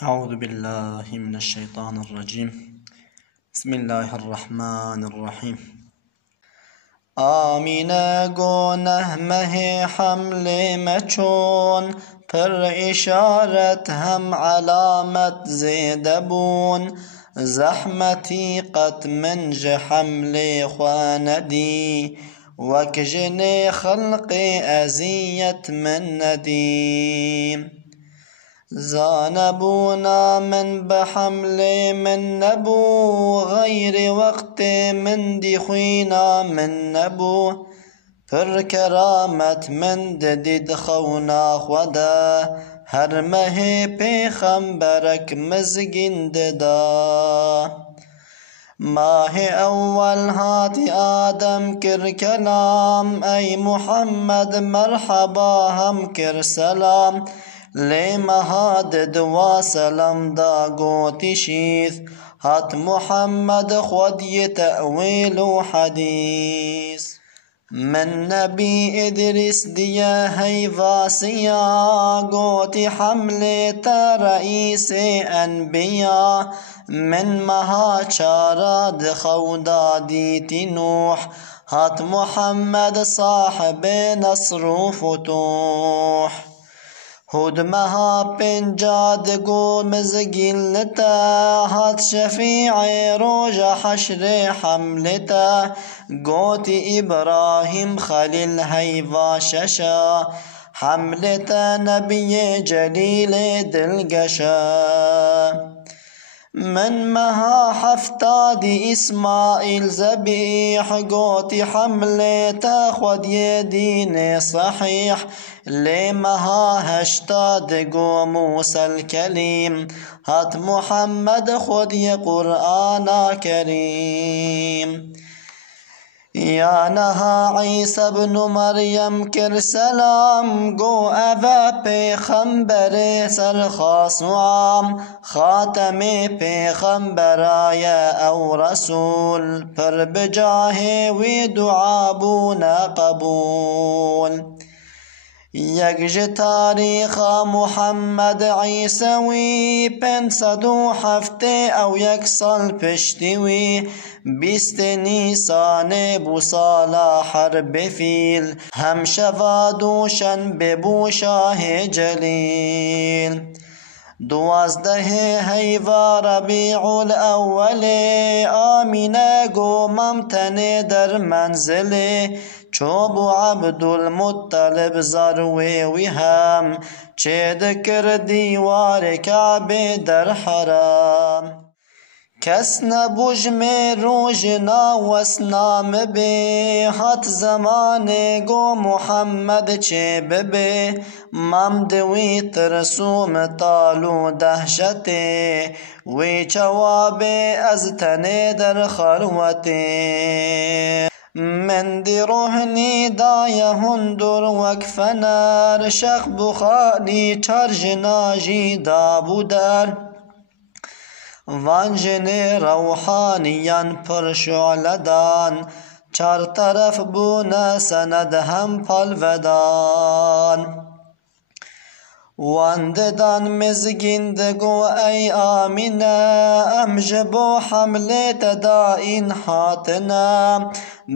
أعوذ بالله من الشيطان الرجيم. بسم الله الرحمن الرحيم. آمینه گونه مه حمل مچون پر اشارت هم علامت زیده بون زحمتی قط منج حمل خواندی وکجن خلق ازیت من ندیم زانبونا من بحمل من نبو غير وقت من دي خوينا من نبو پر کرامت من دید خونا خدا هر مه پیغمبرک مزگین ددا ماه اول هاتی آدم کر کلام ای محمد مرحبا هم کر سلام لمهاد دوا سلام دا گوتی شیث هات محمد خودی تأویل و حدیث من نبی ادریس دیا هی واسیا گوتی حمل تا رئیس انبیا من مها چاراد خودا دیتی نوح هات محمد صاحب نصر و فتوح هود مها پنجاد گو مزگیلتا هات شفیع روج حشر حملتا گوتی ابراهیم خلیل هیوا ششا حملتا نبی جلیل دلگشا من مها حفتاد اسماعیل زبیح گوتی حملتا خود دین صحیح لمها هشتاد گو موسى الكليم هات محمد خود قرآن كريم يا نها عيسى بن مريم كر سلام گو اوه پیغمبر سرخاص عام خاتم پیغمبرای او رسول پر بجاه و دعابون قبول یک تاریخ محمد عیسوی 507 او یک سال پشتیوی 20 نیسان بو سالا حرب فیل هم شوادوشن ببو شاه جلیل 12 هیوا ربیع الاول آمینه گو ممتن در منزل چوبو عبدالمطلب زروی وی هم چه دکر دیوار کعبه در حرام کس نبوش میں روشنا وسنام بے ہاتھ زمانے گو محمد چے بے ممدوی ترسوم تالو دہشتے وی جواب از تنے در خلوتے من دی روحنی دای هندور وکفنر شخ بخاری چرج ناجی دابودر وانجن روحانیان پر شعلدان چار طرف بونا سند هم پلودان وانددان مزگندگو ای آمینه امجبو حملت دائین حاتنا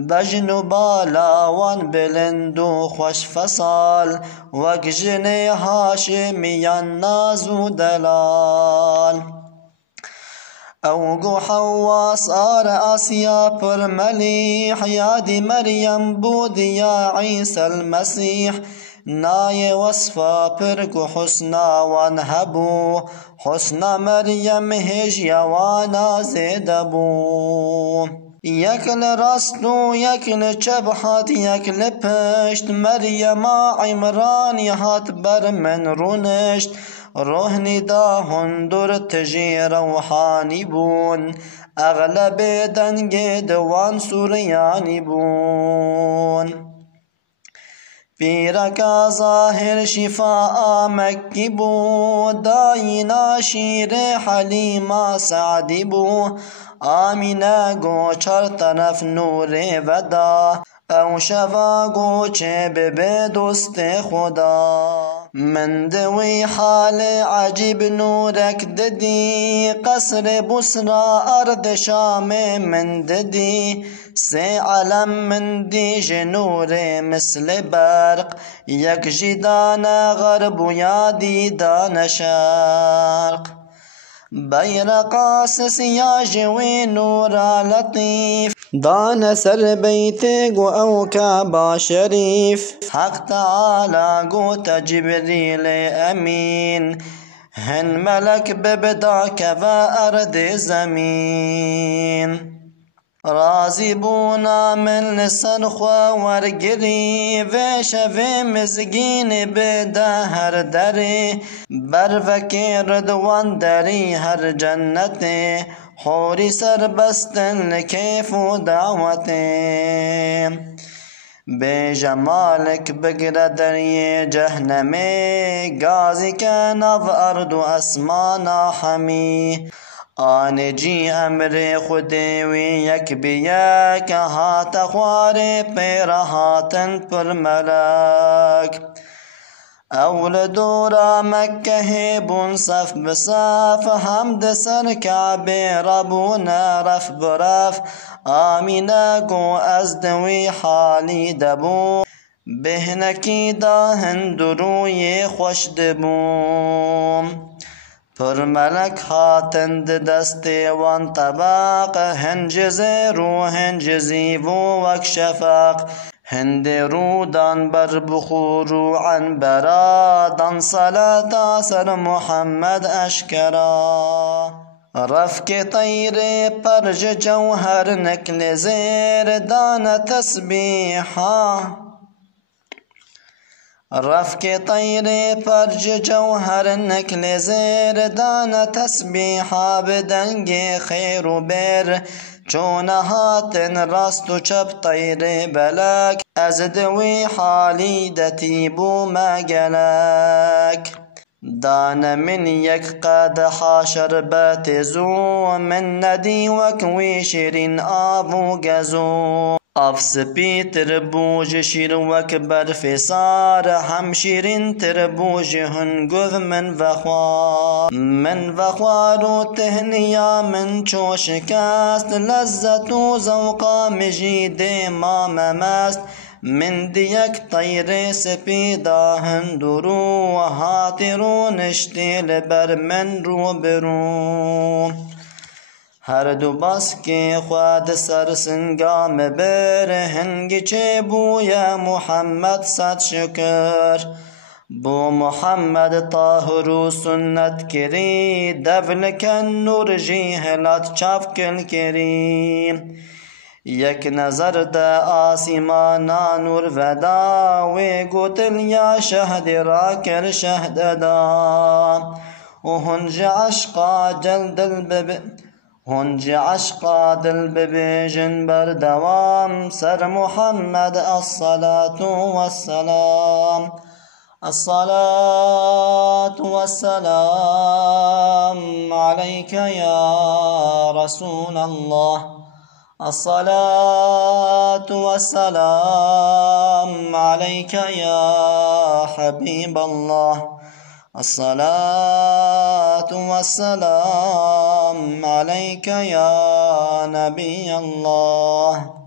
بجن بالا وان بلندو خوش فصال وکجن هاشمیان نازو دلال او گو حوا صار آسیا پر ملیح یادی مریم بود یا عیسی المسیح نای وصفا پر کو حسنا وان هبو حسنا مریم هجیا وانا زیدبو یکل راستو یکل چبحات یکل پشت مریم عمران یهات بر من رونشت روحنی دا هندور تجی روحانی بون اغلب دنگ دوان سوریانی بون پیرکا ظاهر شفاء مکی بو داینا شیر حلیما سعدی بو آمینه گو چار طرف نور ودا او شوا گو چه به دوست خدا من دوي حال عجيب نورك ددي قصر بصرى أرض شام من ددي سي علم من ديج نور مثل برق يكجي دانا غرب يادي دانا شرق بيرق قاسس يا جوي نورا لطيف دان سر بيتك أو كعبة شريف حق تعالى قوت جبريل أمين هن ملك ببداك وأرض زمين رازي بونا من لسنخوا ورقري ويش في مزقين بدا هر دري بروكي رضوان دري هر جنتي حوري سربستن لكيف دعوتي بجمالك بقرا دري جهنمي غازي كان في أرض أسمانا حمي آن جی امر خدوی یک بیک هات خوار پیر هاتن پر ملک اول دورا مکه بون صف بصف حمد سر کعبه ربونا رف برف آمینه گو از دوی حالی دبو بهنکی داهن دروی خوش دبوم پر ملک هاتند دستی وان طباق هنجز رو هنجزی و وک شفاق هند رودان بر بخور عن برادان صلاة سر محمد اشکرا رفك طير پرج جوهر نکل زیر دان تسبیحا رفك طير فرج جوهر نكل زير دان تسبيحا بدنگ خير و بير چون هاتن راست و چپ طير بلك از دوي حالي دتيبو ما گلك دان من یک قدح شربت زو من ندي وكوي شيرين آبو گزو افس پی تربوج شیر وک برف سار هم شیرین تربوج هنگوذ من وخوار و تهنیا من چوشکست لذت و ذوقا مجید ما مست من دیک طیر سپیدا هندرو هاترو نشتیل بر من رو برو هر دو بس که خود سر سنگام بر هنگی چه بویا محمد صد شکر بو محمد طاهر و سنت کری دفل کن نور جیهلات چاپ کل کری یک نظر دا آسیمانا نور ودا و گوتل یا شهد را کر شهد دا و هنج عشقا جلد البب هنج عشقا دل ببیجن بر دوام سر محمد الصلاة والسلام الصلاة والسلام عليك يا رسول الله الصلاة والسلام عليك يا حبيب الله الصلاة والسلام عليك يا نبي الله